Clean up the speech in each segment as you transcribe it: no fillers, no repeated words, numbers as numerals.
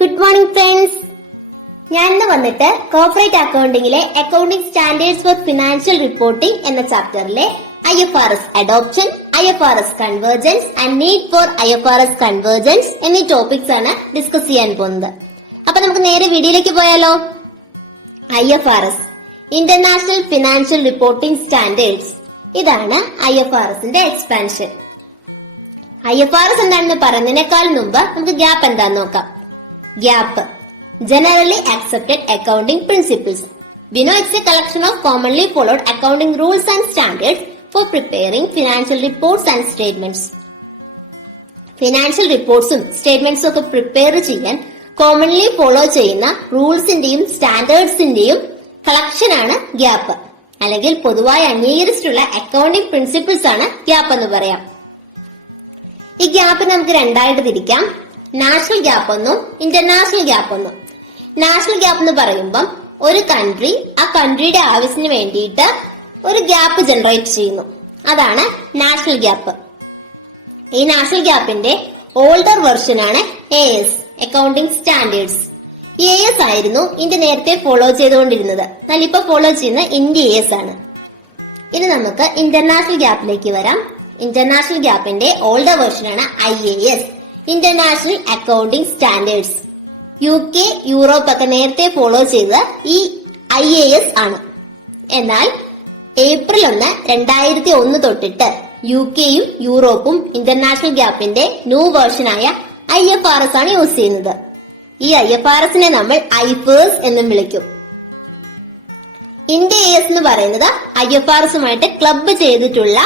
Good morning friends. ഞാൻ ഇന്ന് വന്നിട്ട് കോർപ്പറേറ്റ് അക്കൗണ്ടിംഗിലെ accounting standards for financial reporting എന്ന ചാപ്റ്ററിലെ IFRS adoption, IFRS convergence and need for IFRS convergence എന്നീ ടോപ്പിക്സ് ആണ് ഡിസ്കസ് ചെയ്യാൻ പോകുന്നത്. അപ്പൊ നമുക്ക് നേരെ വീഡിയോയിലേക്ക് പോയാലോ. IFRS international financial reporting standards, ഇതാണ് IFRSന്റെ എക്സ്പാൻഷൻ. IFRS എന്താണെന്ന് പറയുന്നതിനേക്കാൾ മുമ്പ് നമുക്ക് ഗ്യാപ്പ് എന്താന്ന് നോക്കാം. Gap generally accepted accounting principles. We know it's a collection of commonly followed accounting rules and standards for preparing financial reports and statements. Financial റിപ്പോർട്ട്സും സ്റ്റേറ്റ്മെന്റ്സും ഒക്കെ പ്രിപ്പയർ ചെയ്യാൻ കോമൺലി ഫോളോ ചെയ്യുന്ന റൂൾസിന്റെയും സ്റ്റാൻഡേർഡ്സിന്റെയും കളക്ഷൻ ആണ് ഗ്യാപ്പ്, അല്ലെങ്കിൽ പൊതുവായി അംഗീകരിച്ചിട്ടുള്ള അക്കൗണ്ടിംഗ് പ്രിൻസിപ്പിൾസ് ആണ് gap എന്ന് പറയാം. ഈ ഗ്യാപ്പിനെ നമുക്ക് രണ്ടായിട്ട് തിരിക്കാം. നാഷണൽ ഗ്യാപ്പ് ഒന്നും ഇന്റർനാഷണൽ ഗ്യാപ്പ് ഒന്നും. നാഷണൽ ഗ്യാപ്പ് എന്ന് പറയുമ്പം ഒരു കൺട്രി ആ കൺട്രിയുടെ ആവശ്യത്തിന് വേണ്ടിയിട്ട് ഒരു ഗ്യാപ്പ് ജനറേറ്റ് ചെയ്യുന്നു, അതാണ് നാഷണൽ ഗ്യാപ്പ്. ഈ നാഷണൽ ഗ്യാപ്പിന്റെ ഓൾഡർ വെർഷൻ ആണ് AS അക്കൗണ്ടിംഗ് സ്റ്റാൻഡേർഡ്സ്. ഈ AS ആയിരുന്നു ഇന്ത്യ നേരത്തെ ഫോളോ ചെയ്തുകൊണ്ടിരുന്നത്, എന്നാൽ ഇപ്പൊ ഫോളോ ചെയ്യുന്ന ഇന്ത്യ AS ആണ്. ഇനി നമുക്ക് ഇന്റർനാഷണൽ ഗ്യാപ്പിലേക്ക് വരാം. ഇന്റർനാഷണൽ ഗ്യാപ്പിന്റെ ഓൾഡർ വെർഷൻ ആണ് IAS international accounting standards. UK, Europe ഒക്കെ നേരത്തെ ഫോളോ ചെയ്ത ഈ IAS ആണ്. എന്നാൽ ഏപ്രിൽ 1, 2001 തൊട്ടിട്ട് UKയും യൂറോപ്പും ഇന്റർനാഷണൽ ഗ്യാപ്പിന്റെ ന്യൂ വേർഷനായ IFRS ആണ് യൂസ് ചെയ്യുന്നത്. ഈ IFRSനെ നമ്മൾ IFRS എന്നും വിളിക്കും. ഇന്ത്യ AS എന്ന് പറയുന്നത് IFRSുമായിട്ട് ക്ലബ് ചെയ്തിട്ടുള്ള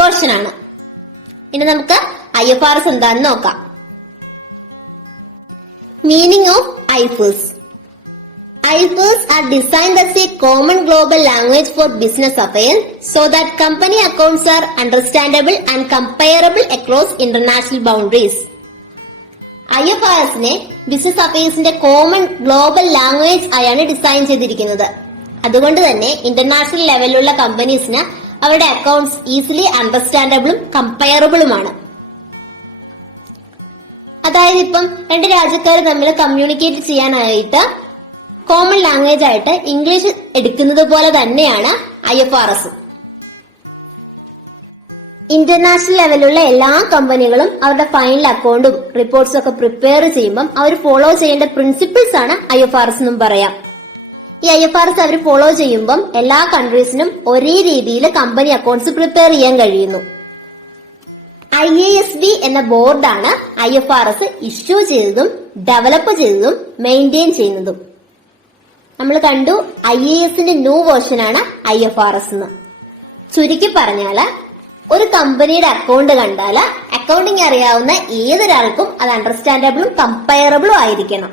വേർഷനാണ്. ഇനി നമുക്ക് IFRS എന്താണെന്ന് നോക്കാം. Meaning of IFRS. IFRS are designed as a common global language for business affairs so that company accounts are understandable and comparable across international boundaries. IFRSനെ ബിസിനസ് അഫയേഴ്സിന്റെ കോമൺ ഗ്ലോബൽ ലാംഗ്വേജ് ആയാണ് design ചെയ്തിരിക്കുന്നത്. അതുകൊണ്ട് തന്നെ international ലെവലിലുള്ള കമ്പനീസിന് അവരുടെ accounts easily അണ്ടർസ്റ്റാൻഡബിളും കമ്പയറബിളുമാണ്. അതായത് ഇപ്പം രണ്ട് രാജ്യക്കാർ തമ്മിൽ കമ്മ്യൂണിക്കേറ്റ് ചെയ്യാനായിട്ട് കോമൺ ലാംഗ്വേജ് ആയിട്ട് ഇംഗ്ലീഷ് എടുക്കുന്നത് പോലെ തന്നെയാണ് IFRS. ഇന്റർനാഷണൽ ലെവലിലുള്ള എല്ലാ കമ്പനികളും അവരുടെ ഫൈനൽ അക്കൗണ്ടും റിപ്പോർട്ട്സും ഒക്കെ പ്രിപ്പയർ ചെയ്യുമ്പോൾ അവർ ഫോളോ ചെയ്യേണ്ട പ്രിൻസിപ്പിൾസ് ആണ് IFRS എന്നും പറയാം. ഈ IFRS അവർ ഫോളോ ചെയ്യുമ്പം എല്ലാ കൺട്രീസിനും ഒരേ രീതിയിൽ കമ്പനി അക്കൗണ്ട്സ് പ്രിപ്പയർ ചെയ്യാൻ കഴിയുന്നു. IASB എന്ന ബോർഡാണ് IFRS ഇഷ്യൂ ചെയ്തതും ഡെവലപ്പ് ചെയ്തതും മെയിൻറ്റെയിൻ ചെയ്യുന്നതും. നമ്മൾ കണ്ടു IASന്റെ ന്യൂ വേർഷനാണ് IFRS എന്ന്. ചുരുക്കി പറഞ്ഞാല് ഒരു കമ്പനിയുടെ അക്കൗണ്ട് കണ്ടാല് അക്കൗണ്ടിങ് അറിയാവുന്ന ഏതൊരാൾക്കും അത് അണ്ടർസ്റ്റാൻഡബിളും കമ്പയറബിളും ആയിരിക്കണം.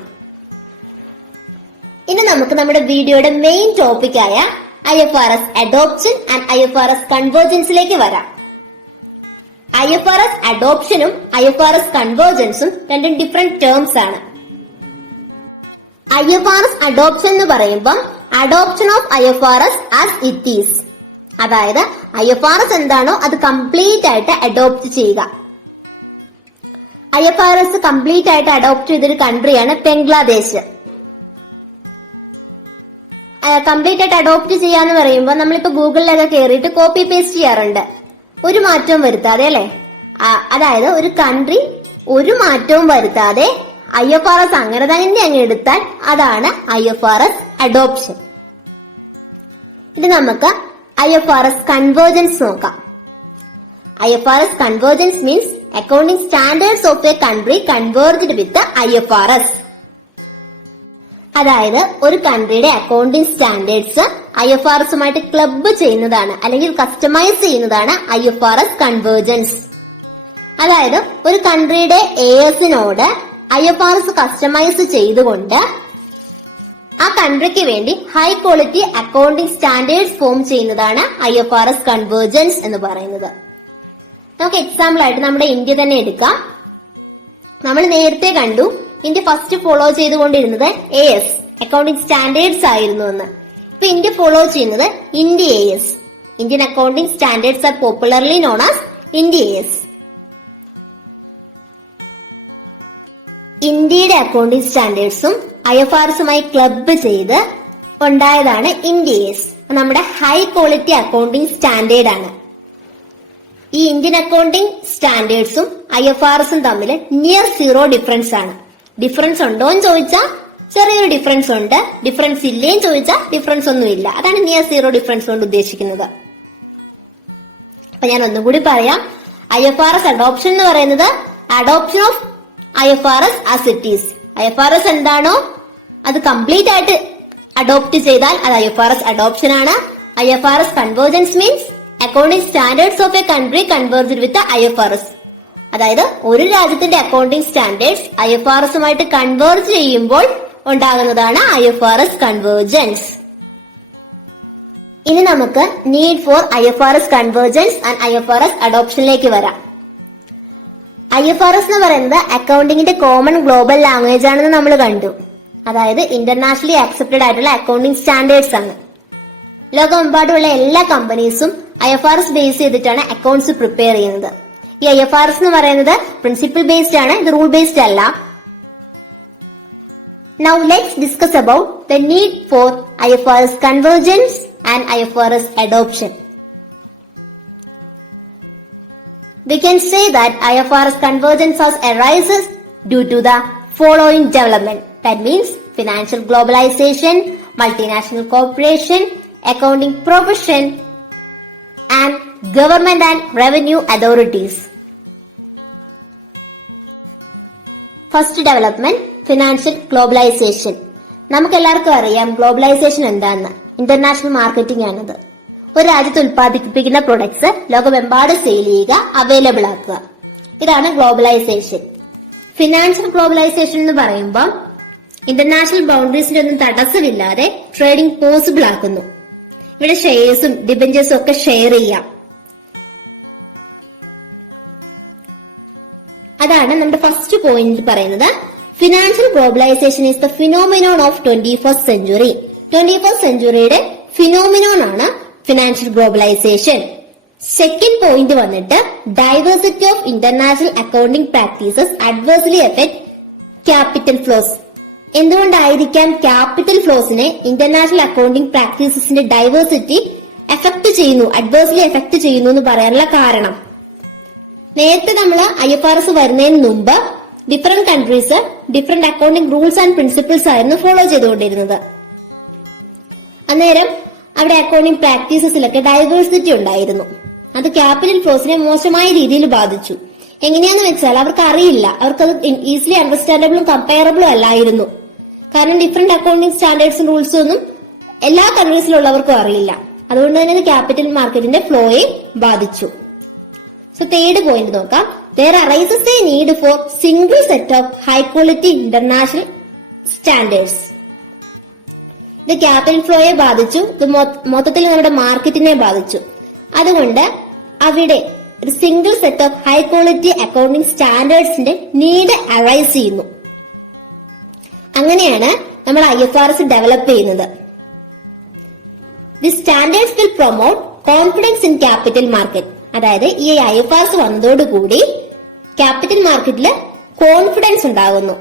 ഇനി നമുക്ക് നമ്മുടെ വീഡിയോയുടെ മെയിൻ ടോപ്പിക്കായ IFRS അഡോപ്ഷൻ ആൻഡ് IFRS കൺവേർജൻസിലേക്ക് വരാം. IFRS അഡോപ്ഷനും IFRS കൺവേർജൻസും രണ്ടും ഡിഫറെന്റ് ടേംസ് ആണ്. IFRS അഡോപ്ഷൻ എന്ന് പറയുമ്പോൾ adoption of IFRS as it is, അതായത് IFRS എന്താണോ അത് കംപ്ലീറ്റ് ആയിട്ട് അഡോപ്റ്റ് ചെയ്യുക. IFRS കംപ്ലീറ്റ് ആയിട്ട് അഡോപ്റ്റ് ചെയ്തൊരു കൺട്രിയാണ് ബംഗ്ലാദേശ്. കംപ്ലീറ്റ് ആയിട്ട് അഡോപ്റ്റ് ചെയ്യാന്ന് പറയുമ്പോൾ നമ്മളിപ്പോ ഗൂഗിളിലൊക്കെ കയറിയിട്ട് കോപ്പി പേസ്റ്റ് ചെയ്യാറുണ്ട്, ഒരു മാറ്റവും വരുത്താതെ, അല്ലെ? അതായത് ഒരു കൺട്രി ഒരു മാറ്റവും വരുത്താതെ IFRS അങ്ങനെ തന്നെ അങ്ങ് എടുത്താൽ അതാണ് IFRS അഡോപ്ഷൻ. ഇനി നമുക്ക് IFRS കൺവേർജൻസ് നോക്കാം. IFRS convergence means accounting standards of a country converged with IFRS. അതായത് ഒരു കൺട്രിയുടെ അക്കൗണ്ടിംഗ് സ്റ്റാൻഡേർഡ്സ് IFRSുമായിട്ട് ക്ലബ് ചെയ്യുന്നതാണ് അല്ലെങ്കിൽ കസ്റ്റമൈസ് ചെയ്യുന്നതാണ് IFRS കൺവേർജൻസ്. അതായത് ഒരു കൺട്രിയുടെ ASനോട് IFRS കസ്റ്റമൈസ് ചെയ്തുകൊണ്ട് ആ കൺട്രിക്ക് വേണ്ടി high quality accounting standards form ചെയ്യുന്നതാണ് IFRS കൺവേർജൻസ് എന്ന് പറയുന്നത്. നമുക്ക് എക്സാമ്പിൾ ആയിട്ട് നമ്മുടെ ഇന്ത്യ തന്നെ എടുക്കാം. നമ്മൾ നേരത്തെ കണ്ടു ഇന്ത്യ ഫസ്റ്റ് ഫോളോ ചെയ്തുകൊണ്ടിരുന്നത് AS അക്കൗണ്ടിംഗ് സ്റ്റാൻഡേർഡ്സ് ആയിരുന്നു എന്ന്. ഇപ്പൊ ഇന്ത്യ ഫോളോ ചെയ്യുന്നത് India AS, Indian accounting standards R popularly known as India AS. ഇന്ത്യയുടെ അക്കൗണ്ടിംഗ് സ്റ്റാൻഡേർഡ്സും IFRSുമായി ക്ലബ് ചെയ്ത് ഉണ്ടായതാണ് ഇന്ത്യസ്. നമ്മുടെ ഹൈ ക്വാളിറ്റി അക്കൗണ്ടിംഗ് സ്റ്റാൻഡേർഡ് ആണ്. ഈ ഇന്ത്യൻ അക്കൗണ്ടിംഗ് സ്റ്റാൻഡേർഡ്സും IFRSും തമ്മിൽ നിയർ സീറോ ഡിഫറൻസ് ആണ്. ഡിഫറൻസ് ഉണ്ടോ എന്ന് ചോദിച്ചാൽ ചെറിയൊരു ഡിഫറൻസ് ഉണ്ട്, ഡിഫറൻസ് ഇല്ലേന്ന് ചോദിച്ചാൽ ഡിഫറൻസ് ഒന്നുമില്ല. അതാണ് നിയർ സീറോ ഡിഫറൻസ് കൊണ്ട് ഉദ്ദേശിക്കുന്നത്. അപ്പൊ ഞാൻ ഒന്നും കൂടി പറയാം. IFRS അഡോപ്ഷൻ എന്ന് പറയുന്നത് adoption of IFRS as it is. IFRS എന്താണോ അത് കംപ്ലീറ്റ് ആയിട്ട് അഡോപ്റ്റ് ചെയ്താൽ അത് IFRS അഡോപ്ഷൻ ആണ്. IFRS convergence means accounting standards of a country converged with IFRS. അതായത് ഒരു രാജ്യത്തിന്റെ അക്കൗണ്ടിംഗ് സ്റ്റാൻഡേർഡ്സ് IFRSുമായിട്ട് കൺവേർജ് ചെയ്യുമ്പോൾ ഉണ്ടാകുന്നതാണ് IFRS കൺവേർജൻസ്. ഇനി നമുക്ക് need for IFRS convergence and IFRS അഡോപ്ഷനിലേക്ക് വരാം. IFRS എന്ന് പറയുന്നത് അക്കൗണ്ടിങ്ങിന്റെ കോമൺ ഗ്ലോബൽ ലാംഗ്വേജ് ആണെന്ന് നമ്മൾ കണ്ടു. അതായത് ഇന്റർനാഷണലി ആക്സെപ്റ്റഡ് ആയിട്ടുള്ള അക്കൗണ്ടിംഗ് സ്റ്റാൻഡേർഡ്സ് ആണ്. ലോകമെമ്പാടുമുള്ള എല്ലാ കമ്പനീസും IFRS ബേസ് ചെയ്തിട്ടാണ് അക്കൗണ്ട്സ് പ്രിപ്പയർ ചെയ്യുന്നത്. ഈ IFRS എന്ന് പറയുന്നത് പ്രിൻസിപ്പിൾ ബേസ്ഡ് ആണ്, ഇത് റൂൾ ബേസ്ഡ് അല്ല. Now let's discuss about the need for IFRS convergence and IFRS adoption. We can say that IFRS convergence arises due to the following development. That means financial globalization, multinational corporation, accounting profession, and government and revenue authorities. First development, financial globalisation. നമുക്ക് എല്ലാവർക്കും അറിയാം globalisation എന്താണെന്ന്. International marketing ആണത്. ഒരു രാജ്യത്ത് ഉൽപ്പാദിപ്പിക്കുന്ന products ലോകമെമ്പാടും sale ചെയ്യുക, അവൈലബിൾ ആക്കുക. ഇതാണ് ഗ്ലോബലൈസേഷൻ. ഫിനാൻഷ്യൽ ഗ്ലോബലൈസേഷൻ എന്ന് പറയുമ്പോൾ ഇന്റർനാഷണൽ ബൗണ്ടറീസിന്റെ ഒന്നും തടസ്സമില്ലാതെ ട്രേഡിംഗ് പോസിബിൾ ആക്കുന്നു. ഇവിടെ ഷെയർസും ഡിബഞ്ചേഴ്സും ഒക്കെ ഷെയർ ചെയ്യാം. അതാണ് നമ്മുടെ ഫസ്റ്റ് പോയിന്റ് പറയുന്നത്. Financial globalization is the phenomenon of 21st century. 21st സെഞ്ചുറിയുടെ ഫിനോമിനോൺ ആണ് ഫിനാൻഷ്യൽ ഗ്ലോബലൈസേഷൻ. സെക്കൻഡ് പോയിന്റ് വന്നിട്ട് diversity of international accounting practices adversely effect capital flows. എന്തുകൊണ്ടായിരിക്കാം ക്യാപിറ്റൽ ഫ്ലോസിനെ ഇന്റർനാഷണൽ അക്കൗണ്ടിംഗ് പ്രാക്ടീസസിന്റെ ഡൈവേഴ്സിറ്റി എഫക്ട് ചെയ്യുന്നു, അഡ്വേഴ്സ്ലി എഫക്ട് ചെയ്യുന്നു എന്ന് പറയാനുള്ള കാരണം? നേരത്തെ നമ്മൾ IFRS വരുന്നതിന് മുമ്പ് different countries different accounting rules and principles ആയിരുന്നു ഫോളോ ചെയ്തുകൊണ്ടിരുന്നത്. അന്നേരം അവിടെ അക്കൗണ്ടിംഗ് പ്രാക്ടീസസിലൊക്കെ ഡൈവേഴ്സിറ്റി ഉണ്ടായിരുന്നു. അത് ക്യാപിറ്റൽ ഫ്ലോസിനെ മോശമായ രീതിയിൽ ബാധിച്ചു. എങ്ങനെയാന്ന് വെച്ചാൽ അവർക്ക് അറിയില്ല, അവർക്കത് ഈസിലി അണ്ടർസ്റ്റാൻഡബിളും കമ്പയറബിളും അല്ലായിരുന്നു. കാരണം ഡിഫറെന്റ് അക്കൗണ്ടിംഗ് സ്റ്റാൻഡേർഡ്സും റൂൾസും ഒന്നും എല്ലാ കൺട്രീസിലുള്ളവർക്കും അറിയില്ല. അതുകൊണ്ട് തന്നെ അത് ക്യാപിറ്റൽ മാർക്കറ്റിന്റെ ഫ്ലോയെ ബാധിച്ചു. സോ തേർഡ് പോയിന്റ് നോക്കാം. There arises a need for single set of high quality international standards. ഇത് ക്യാപിറ്റൽ ഫ്ലോയെ ബാധിച്ചു, ഇത് മൊത്തത്തിൽ നമ്മുടെ മാർക്കറ്റിനെ ബാധിച്ചു. അതുകൊണ്ട് അവിടെ ഒരു single set of high quality accounting സ്റ്റാൻഡേർഡ്സിന്റെ നീഡ് അറൈസ് ചെയ്യുന്നു. അങ്ങനെയാണ് നമ്മൾ IFRS ഡെവലപ്പ് ചെയ്യുന്നത്. The standards will promote confidence in capital market. അതായത് ഈ IFRS വന്നതോടുകൂടി ക്യാപിറ്റൽ മാർക്കറ്റിൽ കോൺഫിഡൻസ് ഉണ്ടാകുന്നു.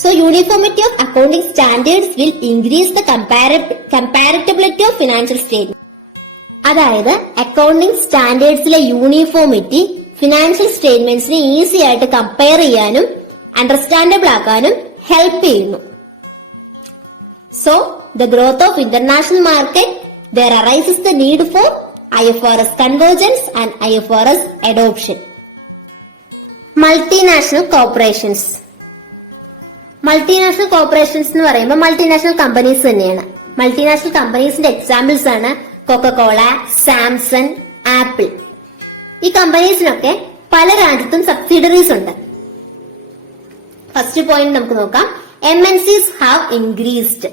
So uniformity of accounting standards will increase the comparability of financial statement. അതായത് അക്കൗണ്ടിംഗ് സ്റ്റാൻഡേർഡ്സിലെ യൂണിഫോമിറ്റി ഫിനാൻഷ്യൽ സ്റ്റേറ്റ്മെന്റ്സിനെ ഈസി ആയിട്ട് കമ്പയർ ചെയ്യാനും അണ്ടർസ്റ്റാൻഡബിൾ ആക്കാനും ഹെൽപ്പ് ചെയ്യുന്നു. So the growth of international market, there arises the need for IFRS convergence and IFRS adoption. Multinational corporations. Multinational corporations എന്ന് പറയുമ്പോൾ multinational companies തന്നെയാണ്. മൾട്ടിനാഷണൽ കമ്പനീസിന്റെ എക്സാമ്പിൾസ് ആണ് കൊക്കക്കോള, സാംസങ്, ആപ്പിൾ. ഈ കമ്പനീസിനൊക്കെ പല രാജ്യത്തും സബ്സിഡറീസ് ഉണ്ട്. ഫസ്റ്റ് പോയിന്റ് നമുക്ക് നോക്കാം. MNCs have increased.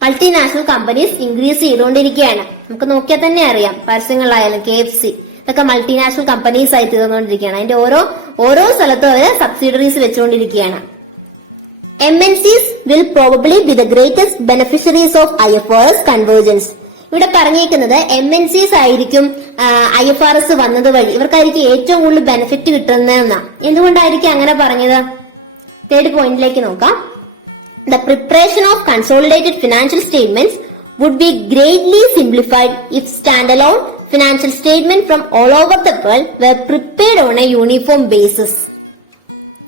Multinational companies increase ചെയ്തുകൊണ്ടിരിക്കുകയാണ്. നമുക്ക് നോക്കിയാൽ തന്നെ അറിയാം, പരസ്യങ്ങളായാലും KFC ഇതൊക്കെ മൾട്ടിനാഷണൽ കമ്പനീസ് ആയി തീർന്നുകൊണ്ടിരിക്കുകയാണ്. അതിന്റെ ഓരോ സ്ഥലത്തും അവർ subsidiaries വെച്ചുകൊണ്ടിരിക്കുകയാണ്. MNCs will probably be the greatest beneficiaries of IFRS convergence. ഇവിടെ പറഞ്ഞേക്കുന്നത് MNCs ആയിരിക്കും IFRS വന്നത് വഴി ഇവർക്കായിരിക്കും ഏറ്റവും കൂടുതൽ ബെനിഫിറ്റ് കിട്ടുന്നതെന്നാ. എന്തുകൊണ്ടായിരിക്കും അങ്ങനെ പറഞ്ഞത്? തേർഡ് പോയിന്റിലേക്ക് നോക്കാം. The preparation of consolidated financial statements would be greatly simplified if standalone financial statements from all over the world were prepared on a uniform basis.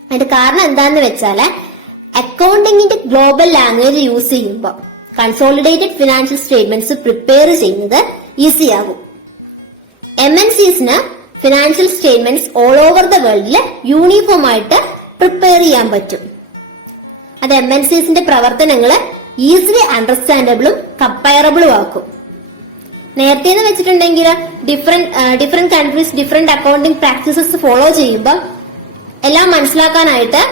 അതിന്റെ കാരണം എന്താന്ന് വെച്ചാല് അക്കൗണ്ടിങ്ങിന്റെ ഗ്ലോബൽ ലാംഗ്വേജ് യൂസ് ചെയ്യുമ്പോൾ കൺസോളിഡേറ്റഡ് ഫിനാൻഷ്യൽ സ്റ്റേറ്റ്മെന്റ്സ് പ്രിപ്പയർ ചെയ്യുന്നത് easy ആകും. MNCsന് financial statements all over the വേൾഡില് യൂണിഫോം ആയിട്ട് പ്രിപ്പയർ ചെയ്യാൻ പറ്റും. അത് MNCsന്റെ പ്രവർത്തനങ്ങള് ഈസിലി അണ്ടർസ്റ്റാൻഡബിളും കമ്പയറബിളും ആക്കും. നേരത്തെ എന്ന് വെച്ചിട്ടുണ്ടെങ്കിൽ different countries different accounting practices follow ചെയ്യുമ്പോൾ എല്ലാം മനസ്സിലാക്കാനായിട്ട്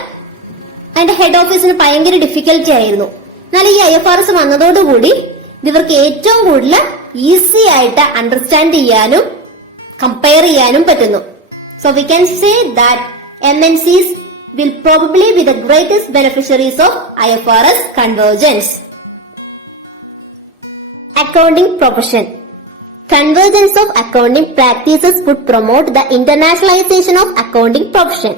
അതിന്റെ ഹെഡ് ഓഫീസിന് ഭയങ്കര ഡിഫിക്കൽറ്റി ആയിരുന്നു. എന്നാൽ ഈ IFRS വന്നതോടുകൂടി ഇവർക്ക് ഏറ്റവും കൂടുതൽ ഈസി ആയിട്ട് അണ്ടർസ്റ്റാൻഡ് ചെയ്യാനും കമ്പയർ ചെയ്യാനും പറ്റുന്നു. So we can say that MNCs will probably be the greatest beneficiaries of IFRS convergence. Accounting profession. Convergence of accounting practices would promote the internationalization of accounting profession.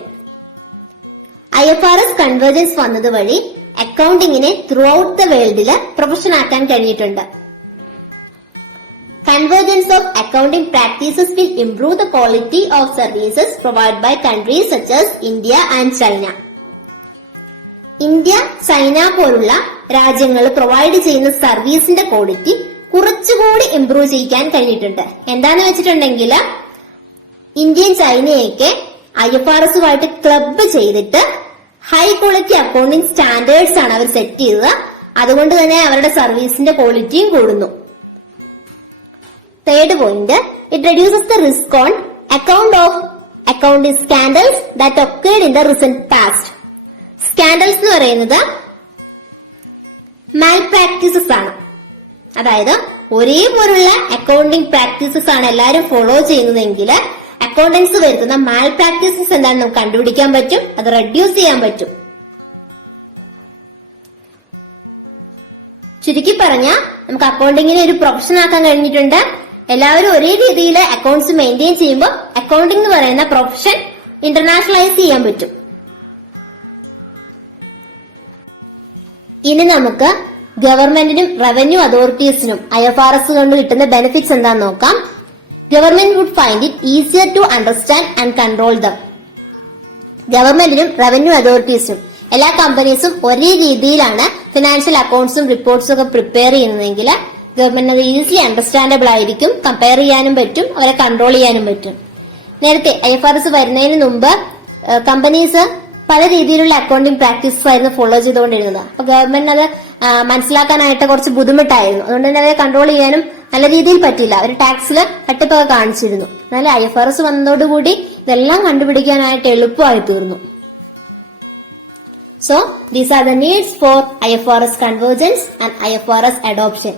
IFRS convergence വന്നത് വഴി അക്കൗണ്ടിങ്ങിനെ through out the വേൾഡില് profession ആക്കാൻ കഴിഞ്ഞിട്ടുണ്ട്. Convergence of accounting practices will improve the quality of services provided by countries such as India and China. India, China പോലുള്ള രാജ്യങ്ങൾ provide ചെയ്യുന്ന സർവീസിന്റെ quality കുറച്ചുകൂടി improve ചെയ്യാൻ കഴിഞ്ഞിട്ടുണ്ട്. എന്താന്ന് വെച്ചിട്ടുണ്ടെങ്കിൽ ഇന്ത്യയും ചൈനയൊക്കെ IFRSുമായിട്ട് ക്ലബ് ചെയ്തിട്ട് ഹൈ ക്വാളിറ്റി അക്കൗണ്ടിംഗ് സ്റ്റാൻഡേർഡ്സ് ആണ് അവർ സെറ്റ് ചെയ്തത്. അതുകൊണ്ട് തന്നെ അവരുടെ സർവീസിന്റെ ക്വാളിറ്റിയും കൂടുന്നു. Third point, it reduces the risk on account of accounting scandals that occurred in the recent past. Scandals എന്ന് പറയുന്നത് മാൽ പ്രാക്ടീസസ് ആണ്. അതായത് ഒരേപോലുള്ള അക്കൗണ്ടിംഗ് പ്രാക്ടീസസ് ആണ് എല്ലാവരും ഫോളോ ചെയ്യുന്നതെങ്കിൽ അക്കൗണ്ടൻസ് വരുത്തുന്ന മാൽ പ്രാക്ടീസസ് എന്താണെന്ന് നമുക്ക് കണ്ടുപിടിക്കാൻ പറ്റും, അത് റെഡ്യൂസ് ചെയ്യാൻ പറ്റും. ചുരുക്കി പറഞ്ഞാൽ നമുക്ക് അക്കൗണ്ടിങ്ങിനെ ഒരു പ്രൊഫഷൻ ആക്കാൻ കഴിഞ്ഞിട്ടുണ്ട്. എല്ലാവരും ഒരേ രീതിയിൽ അക്കൗണ്ട്സ് മെയിൻറ്റെയിൻ ചെയ്യുമ്പോൾ അക്കൗണ്ടിംഗ് എന്ന് പറയുന്ന പ്രൊഫഷൻ ഇന്റർനാഷണലൈസ് ചെയ്യാൻ പറ്റും. ഇനി നമുക്ക് ഗവൺമെന്റിനും റവന്യൂ അതോറിറ്റീസിനും IFRS കൊണ്ട് കിട്ടുന്ന ബെനിഫിറ്റ്സ് എന്താന്ന് നോക്കാം. Government would find it easier to understand and control them. ഗവൺമെന്റിനും റവന്യൂ അതോറിറ്റീസിനും എല്ലാ കമ്പനീസും ഒരേ രീതിയിലാണ് ഫിനാൻഷ്യൽ അക്കൗണ്ട്സും റിപ്പോർട്ട്സും ഒക്കെ പ്രിപ്പയർ ചെയ്യുന്നതെങ്കിൽ ഗവൺമെന്റിന് അത് ഈസിലി അണ്ടർസ്റ്റാൻഡബിൾ ആയിരിക്കും, കമ്പയർ ചെയ്യാനും പറ്റും, അവരെ കൺട്രോൾ ചെയ്യാനും പറ്റും. നേരത്തെ IFRS വരുന്നതിന് മുമ്പ് കമ്പനീസ് പല രീതിയിലുള്ള അക്കൗണ്ടിംഗ് പ്രാക്ടീസസ് ആയിരുന്നു ഫോളോ ചെയ്തുകൊണ്ടിരുന്നത്. അപ്പൊ ഗവൺമെന്റിന് അത് മനസ്സിലാക്കാനായിട്ട് കുറച്ച് ബുദ്ധിമുട്ടായിരുന്നു. അതുകൊണ്ട് തന്നെ അവരെ കൺട്രോൾ ചെയ്യാനും നല്ല രീതിയിൽ പറ്റില്ല. അവർ ടാക്സിൽ തട്ടിപ്പൊക്കെ കാണിച്ചിരുന്നു. എന്നാൽ IFRS വന്നതോടുകൂടി ഇതെല്ലാം കണ്ടുപിടിക്കാനായിട്ട് എളുപ്പമായി തീർന്നു. So these are the needs for IFRS convergence and IFRS adoption.